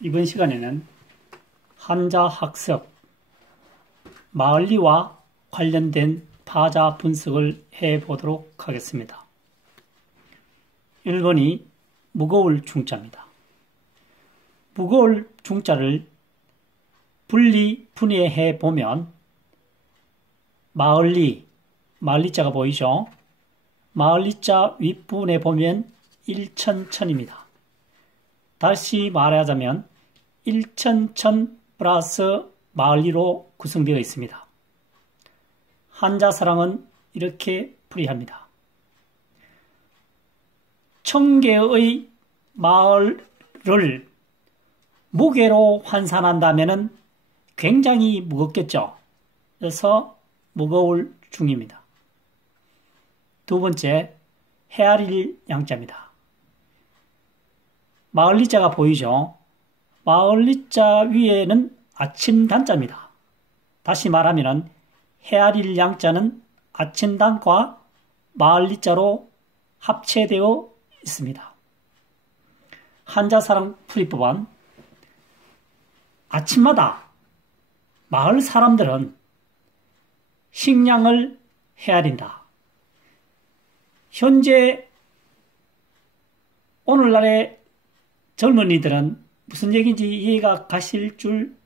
이번 시간에는 한자 학습, 마을리와 관련된 파자 분석을 해 보도록 하겠습니다. 1번이 무거울 중자입니다. 무거울 중자를 분리 분해해 보면 마을리, 마을리자가 보이죠? 마을리자 윗부분에 보면 일천천입니다. 다시 말하자면 일천천 플러스 마을리로 구성되어 있습니다. 한자사랑은 이렇게 풀이합니다. 청개의 마을을 무게로 환산한다면 굉장히 무겁겠죠. 그래서 무거울 중입니다. 두 번째, 헤아릴 양자입니다. 마을리자가 보이죠? 마을리자 위에는 아침 단자입니다. 다시 말하면 헤아릴 양자는 아침 단과 마을리자로 합체되어 있습니다. 한자사랑 풀이법은 아침마다 마을 사람들은 식량을 헤아린다. 현재 오늘날의 젊은이들은 무슨 얘기인지 이해가 가실 줄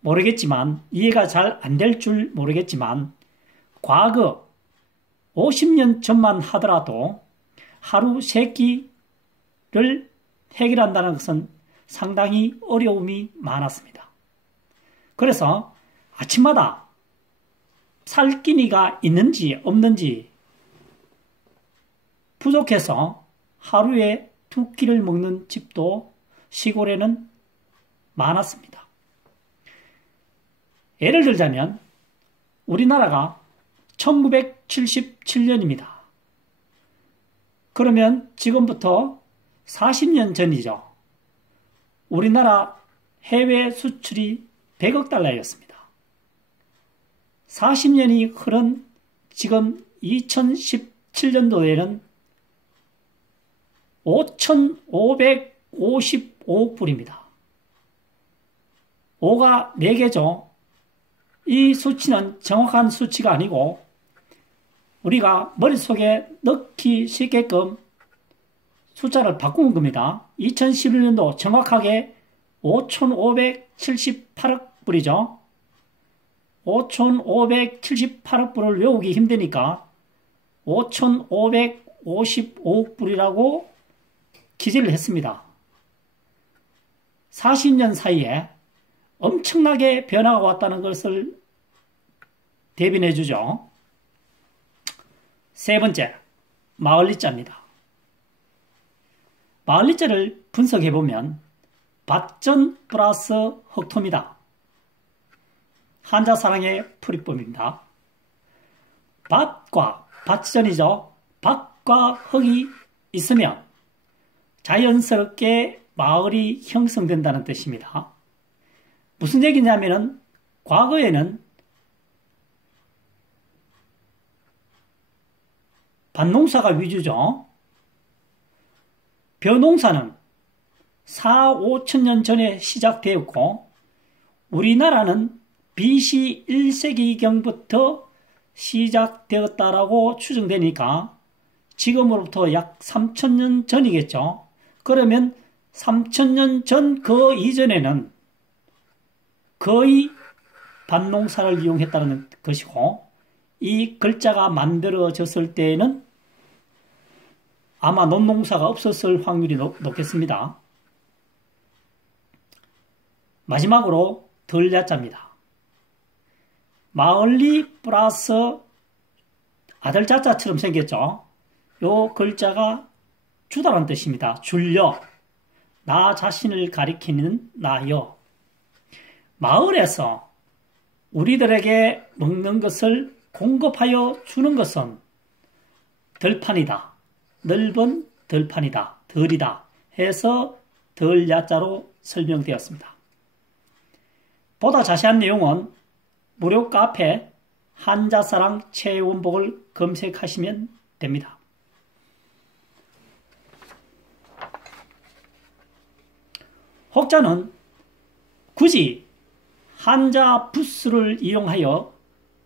모르겠지만, 이해가 잘 안 될 줄 모르겠지만, 과거 50년 전만 하더라도 하루 세 끼를 해결한다는 것은 상당히 어려움이 많았습니다. 그래서 아침마다 살기니가 있는지 없는지 부족해서 하루에 두 끼를 먹는 집도 시골에는 많았습니다. 예를 들자면 우리나라가 1977년입니다. 그러면 지금부터 40년 전이죠. 우리나라 해외 수출이 100억 달러였습니다. 40년이 흐른 지금 2017년도에는 5,555억 불입니다. 5가 4개죠. 이 수치는 정확한 수치가 아니고 우리가 머릿속에 넣기 쉽게끔 숫자를 바꾼 겁니다. 2011년도 정확하게 5,578억 불이죠. 5,578억 불을 외우기 힘드니까 5,555억 불이라고 기재를 했습니다. 40년 사이에 엄청나게 변화가 왔다는 것을 대변해 주죠. 세 번째, 마을리자입니다. 마을리자를 분석해 보면 밭전 플러스 흑토입니다. 한자사랑의 풀이법입니다. 밭과 밭전이죠. 밭과 흙이 있으면 자연스럽게 마을이 형성된다는 뜻입니다. 무슨 얘기냐면은 과거에는 밭농사가 위주죠. 벼농사는 4, 5천 년 전에 시작되었고 우리나라는 BC 1세기경부터 시작되었다라고 추정되니까 지금으로부터 약 3천 년 전이겠죠. 그러면 3천년 전 그 이전에는 거의 밭농사를 이용했다는 것이고 이 글자가 만들어졌을 때에는 아마 논농사가 없었을 확률이 높 겠습니다. 마지막으로 덜자자입니다. 마을리 플러스 아들자자처럼 생겼죠. 요 글자가 주다란 뜻입니다. 줄여. 나 자신을 가리키는 나여. 마을에서 우리들에게 먹는 것을 공급하여 주는 것은 덜판이다. 넓은 덜판이다. 덜이다. 해서 덜 야자로 설명되었습니다. 보다 자세한 내용은 무료 카페 한자사랑 최원복을 검색하시면 됩니다. 혹자는 굳이 한자 부수를 이용하여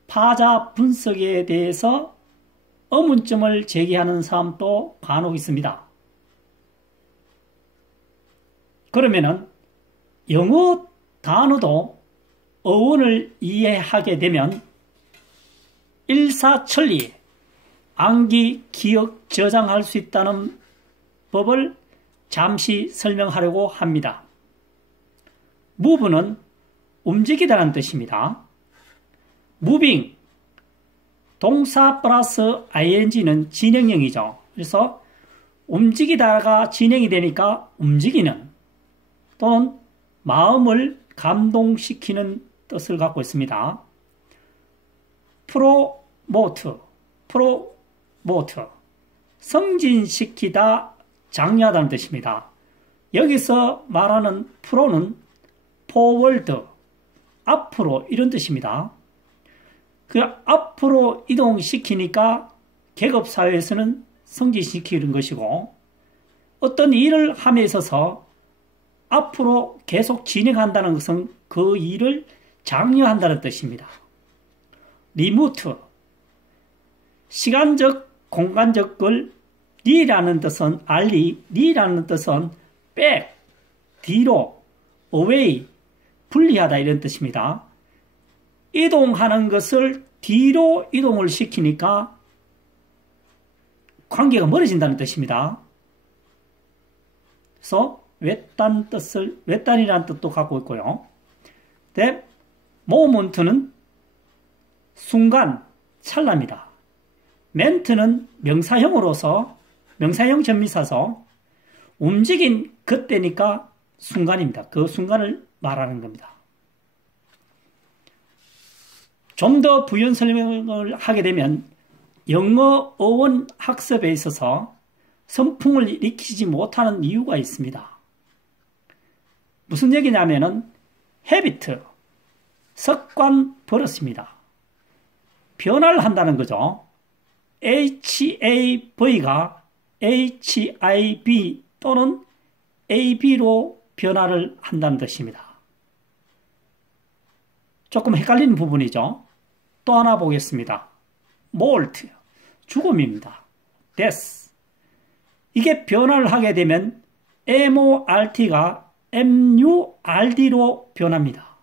파자 분석에 대해서 의문점을 제기하는 사람도 간혹 있습니다. 그러면은 영어 단어도 어원을 이해하게 되면 일사천리 암기 기억 저장할 수 있다는 법을 잠시 설명하려고 합니다. 무브는 움직이다는 뜻입니다. 무빙 동사 플러스 ing는 진행형이죠. 그래서 움직이다가 진행이 되니까 움직이는 또는 마음을 감동시키는 뜻을 갖고 있습니다. 프로모트, 프로모트, 성진시키다, 장려하다는 뜻입니다. 여기서 말하는 프로는 포월드, 앞으로 이런 뜻입니다. 그 앞으로 이동시키니까 계급사회에서는 성진시키는 것이고 어떤 일을 함에 있어서 앞으로 계속 진행한다는 것은 그 일을 장려한다는 뜻입니다. 리모트 시간적 공간적 걸 리라는 뜻은 알리, 리라는 뜻은 백, 뒤로, away, 분리하다 이런 뜻입니다. 이동하는 것을 뒤로 이동을 시키니까 관계가 멀어진다는 뜻입니다. 그래서 외딴 뜻을 외딴이라는 뜻도 갖고 있고요. 네, 모먼트는 순간, 찰나입니다. 멘트는 명사형으로서 명사형 전미사서 움직인 그때니까 순간입니다. 그 순간을 말하는 겁니다. 좀 더 부연 설명을 하게 되면 영어 어원 학습에 있어서 선풍을 일으키지 못하는 이유가 있습니다. 무슨 얘기냐면은 헤비트, 습관 버릇입니다. 변화를 한다는 거죠. HAV가 HIB 또는 AB로 변화를 한다는 뜻입니다. 조금 헷갈리는 부분이죠. 또 하나 보겠습니다. 몰트, 죽음입니다. death. 이게 변화를 하게 되면 MORT가 MURD로 변합니다.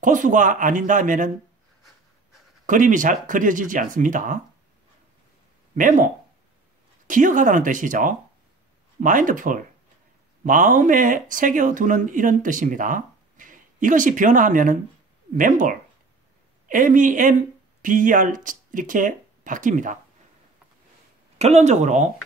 고수가 아닌다면 그림이 잘 그려지지 않습니다. 메모, 기억하다는 뜻이죠. 마인드풀, 마음에 새겨두는 이런 뜻입니다. 이것이 변화하면 멤버, M-E-M-B-E-R 이렇게 바뀝니다. 결론적으로